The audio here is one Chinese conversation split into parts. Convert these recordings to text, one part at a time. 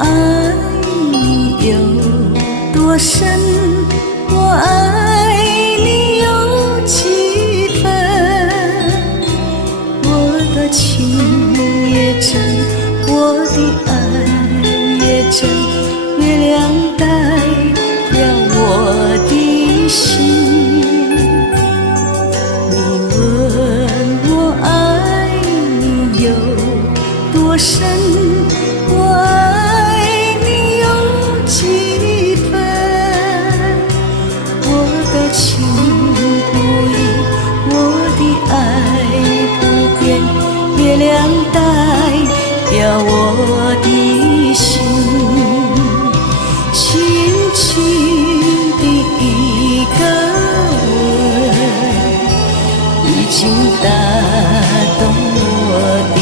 爱你有多深，我爱你有几分。我的情也真，我的爱也真，月亮代表我的心。你问我爱你有多深，我爱你有几分。我的情不移，我的爱不变，月亮代表我的心。轻轻的一个吻，已经打动我的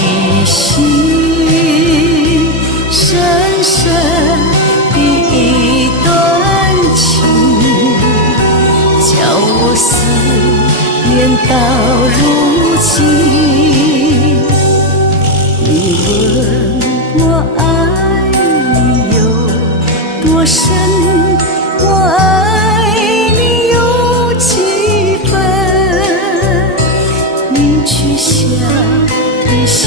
心。深深的一段情，叫我思念到如今。你问我爱你有多深，我爱你有几分。你去想一想，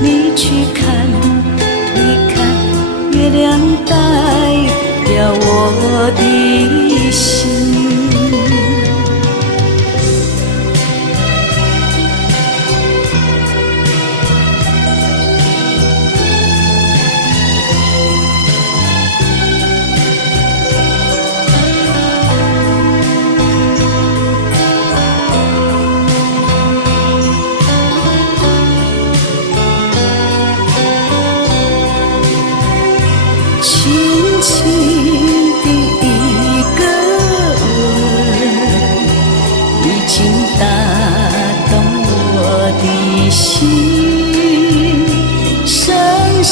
你去看一看，月亮代表我的心。轻轻的一个吻，已经打动我的心。深深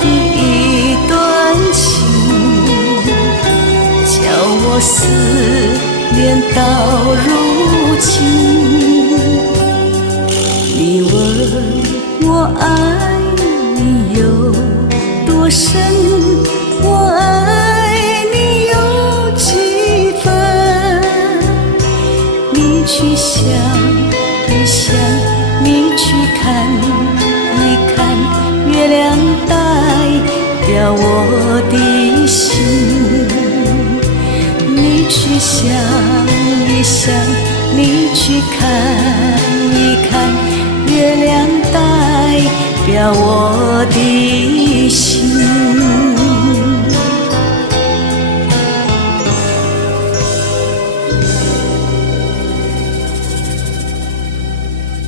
的一段情，叫我思念到如今。你问我爱你有多深，我爱你有几分。你去想一想，你去看一看，月亮代表我的心。你去想一想，你去看一看，月亮代表我的心。